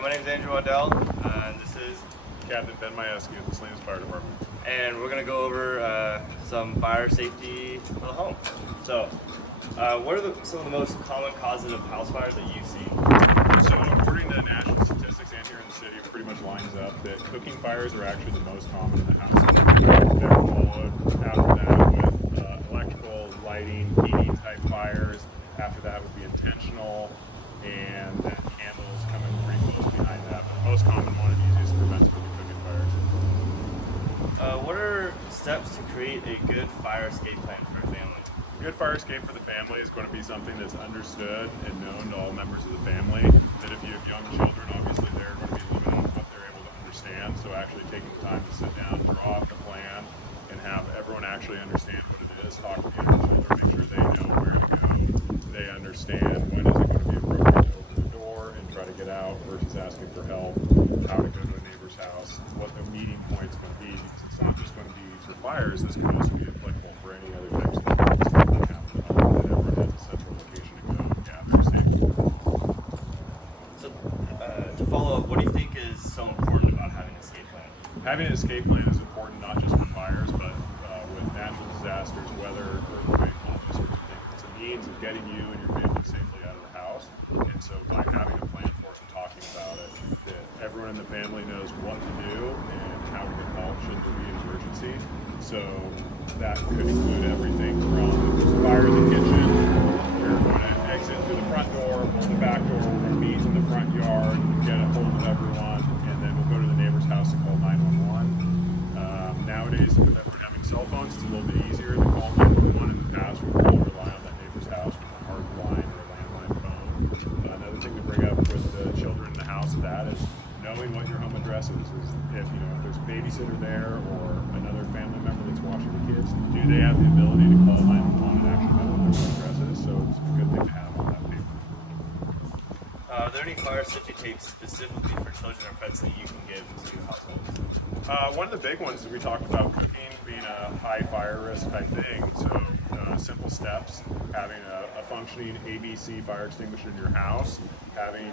My name's Andrew Waddell, and this is, Captain Ben Majewski at the Salinas Fire Department. and we're gonna go over some fire safety for the home. So, what are some of the most common causes of house fires that you see? So according to national statistics and here in the city, it pretty much lines up that cooking fires are actually the most common in the house. They're followed after that with electrical, lighting, heating type fires. After that would be intentional, and then candles come in pretty close behind that. But the most common one and easiest to prevent is cooking fires. What are steps to create a good fire escape plan for a family? A good fire escape for the family is going to be something that's understood and known to all members of the family. That if you have young children, obviously they're going to be limited on what they're able to understand. So actually taking the time to sit down, draw up the plan, and have everyone actually understand what it is. Talk to the younger children, make sure they know where to go. They understand when is it going to be appropriate to open the door and try to get out versus asking for help, how to go to a neighbor's house, what the meeting point's going to be, because it's not just going to be for fires, this can also be applicable for any other types of events that can happen at home, that everyone has a central location to go gather safely. So, to follow up, what do you think is so important about having an escape plan? Having an escape plan is important not just for fires, but with natural disasters, weather, earthquake, all those sorts of things. It's a means of getting you and your family safely out of the house. And so by having a plan for it and talking about it, that everyone in the family knows what to do and how to get help should there be an emergency. So that could include everything from if there's a fire in the kitchen, we're going to exit through the front door, or the back door, we're going to meet in the front yard, get a hold of everyone, and then we'll go to the neighbor's house and call 911. Nowadays, with everyone having cell phones, it's a little bit easier to call 911. In the past, we would all rely on that neighbor's house with a hard line or a landline phone. Another thing to bring up with the children in the house of that is knowing what your home address is if there's a babysitter there or another family member that's watching the kids, do they have the ability to call 911 and actually know what their home address is? So it's a good thing to have on that paper. Are there any fire safety tapes specifically for children or pets that you can give to households? One of the big ones is we talked about cooking being a high fire risk type thing. So simple steps, having a functioning ABC fire extinguisher in your house, having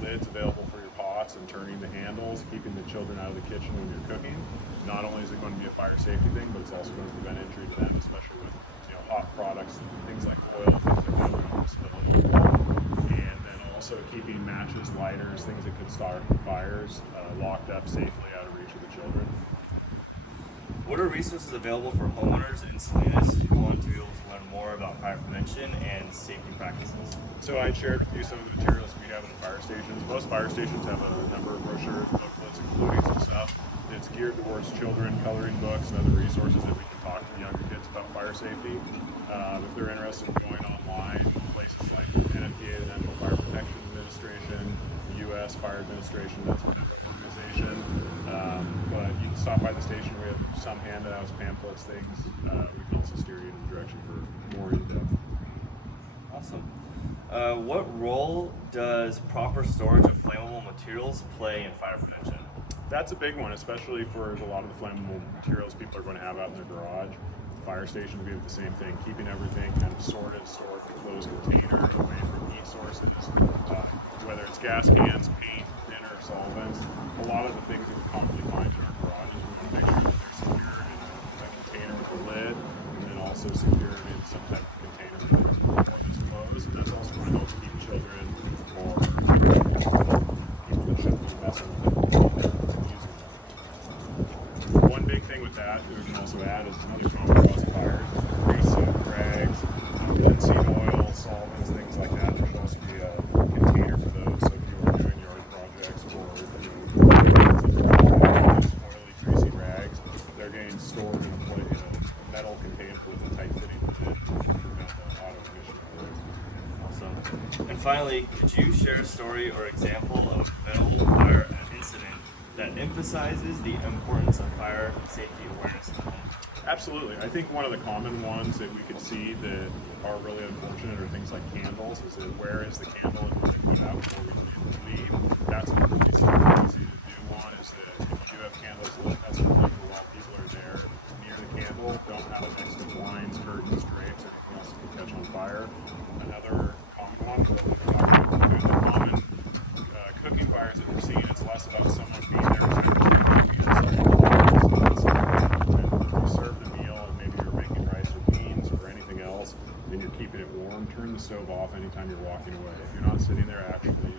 lids available for your pots and turning the handles, keeping the children out of the kitchen when you're cooking. Not only is it going to be a fire safety thing, but it's also going to prevent injury to them, especially with hot products, things like oil, things like that that don't spill into the wall. And then also keeping matches, lighters, things that could start fires locked up safely out of reach of the children. What are resources available for homeowners in Salinas who want to be able to learn more about fire prevention and safety practices? So I shared with you some of the materials we have at the fire stations. Most fire stations have a number of brochures, booklets, including some stuff that's geared towards children, coloring books, and other resources that we can talk to the younger kids about fire safety. If they're interested in going online, places like the NFPA, the National Fire Protection Administration, the U.S. Fire Administration, that's a federal organization. But you can stop by the station. We have some handouts, pamphlets, things. We can also steer you in the direction for more in-depth. Awesome. What role does proper storage of flammable materials play in fire prevention? That's a big one, especially for a lot of the flammable materials people are going to have out in their garage. Fire stations will be the same thing, keeping everything kind of sorted, stored in a closed container away from heat sources, whether it's gas cans, paint, thinner, solvents. A lot of the things that we commonly find in our garages, we want to make sure that they're secured in a container with a lid, and then also secured in some type of container that's more or less closed. And that's also going to help keep children or people that shouldn't be messing with it using it. One big thing with that we can also add is another common cause of fires, grease, rags, linseed oil, solvents, things like that. There should also be a container for those. So if you are doing yard projects or oily, greasy rags, they're getting stored in a metal container with a tight fitting lid to prevent the auto ignition of those. Awesome. And finally, could you share a story or example of a preventable fire incident that emphasizes the importance of fire safety awareness in the home? Absolutely. I think one of the common ones that we could see that are really unfortunate are things like candles. Is that where is the candle and will they put out before we can leave? That's a really simple, easy to do one. Is that if you do have candles lit, that's really for while people are there near the candle. Don't have it next to blinds, curtains, drapes, anything else that can catch on fire. Another common one, fairly common cooking fires that warm, turn the stove off anytime you're walking away. If you're not sitting there actually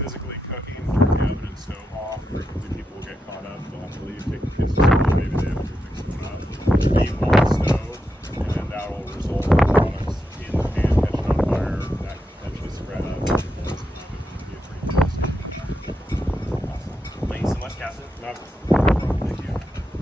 physically cooking, turn the oven and stove off. Frequently people will get caught up, they'll have to leave, take the kids to school, maybe they have